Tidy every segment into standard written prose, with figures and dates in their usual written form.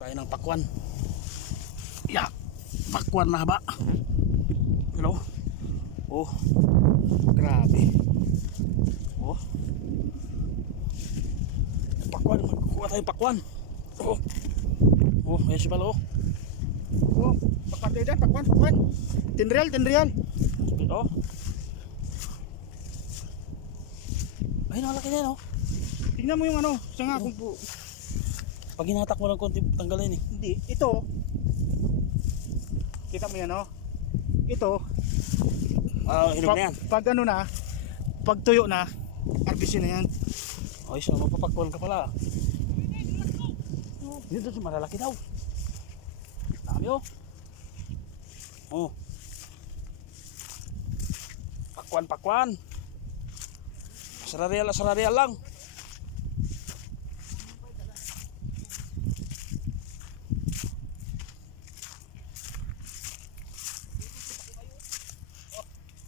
Tayo ng pakwan. Yeah, pakwan na haba. Hello. Oh, grabe. Oh, pakwan. Magkukuha tayong pakwan. Oh, oh, ayan si Balo. Oh, pakwan tayo dyan, pakwan. Tinreal. Oh. Ayun, ang laki na yun, oh. Tingnan mo yung ano, sanga kung po. Pag hinatak mo lang konti, tanggalin eh. Hindi, ito. Kita mo yan, oh. Ito, Hinog na yan. pag ano na, pag tuyo na, RBC na yan. Ay, so magpapakwan ka pala. Yun doon, malalaki daw. Dami, oh. Oh. Pakwan. Sararial lang.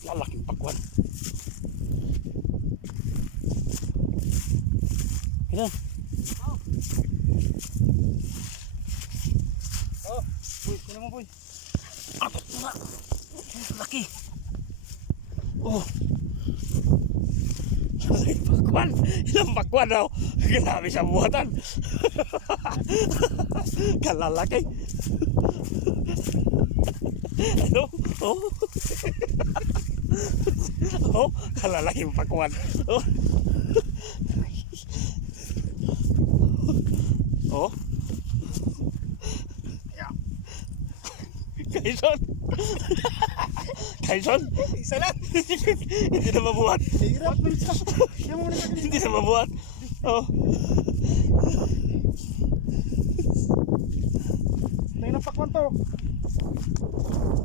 Lalaking pakwan. Yan. Oh, boy, sino mo boy? Atot mo na. Laki. Oh. Pakwan. Ilang pakwan daw. Grabe sa buhatan. Kalalaki. Ano? Oh. Oh, kalalaki pakwan. Oh. Oh. Kaison. Isa lang. Hindi na mabuhat. Hirap mo isa. Hindi na mabuhat. Oh. Tingnan pakwan to.